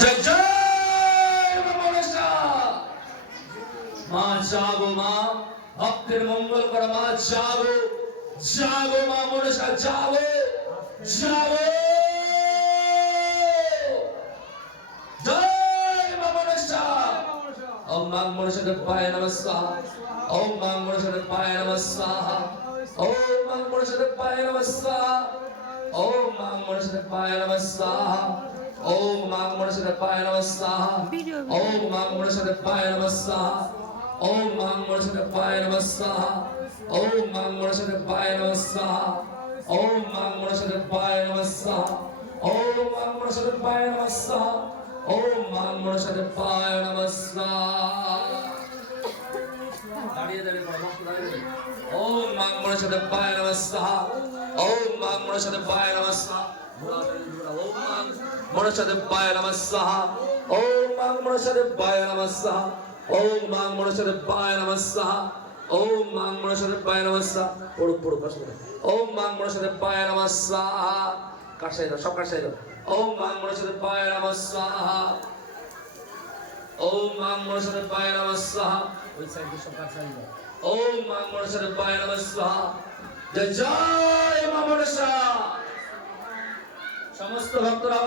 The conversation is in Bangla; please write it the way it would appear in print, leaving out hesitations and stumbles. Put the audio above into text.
জয় জয় মা মনসা। মা জাগো মা, ভক্তের মঙ্গল করা মা জাগো, জাগো মা মনসা জাগো, জাগো। জয় মা মনসা। ওম মা মনসা দেবায় নমঃ স্বাহা, ওম মা মনসা দেবায় নমঃ স্বাহা, ওম মা মনসা দেবায় নমঃ স্বাহা, ওম মা মনসা দেবায় নমঃ স্বাহা, ওম মা মনসা দেবায় নমঃ স্বাহা, ওম মা মনসা দেবায় নমঃ স্বাহা, ওম মা মনসা দেবায় নমঃ স্বাহা, ওম মা মনসা দেবায় নমঃ স্বাহা, ওম মা মনসা দেবায় নমঃ স্বাহা, ওম মা মনসা দেবায় নমঃ স্বাহা, ওম মা মনসা দেবায় নমঃ স্বাহা। দাঁড়িয়ে দাঁড়িয়ে পড়ো, ভক্ত দাঁড়িয়ে দাঁড়িয়ে। ওম মা মনসা দেবায় নমঃ স্বাহা, ওম মা মনসা দেবায় নমঃ স্বাহা, ওম মা মনসা দেবায় নমঃ স্বাহা, ওম মা মনসা দেবায় নমঃ স্বাহা, ওম মা মনসা দেবায় নমঃ স্বাহা, ওম মা মনসা দেবায় নমঃ স্বাহা। পড়ো পড়ো কষ্ট করে। ওম মা মনসা দেবায় নমঃ স্বাহা। কাশাই দাও, সব কাশাই দাও। ওম মা মনসা দেবায় নমঃ স্বাহা, ওম মা মনসা দেবায় নমঃ স্বাহা। ওই সাইডে সব কাশাই দাও। ওম মা মনসা দেবায় নমঃ স্বাহা। জয় জয় মা মনসা। সমস্ত ভক্তরা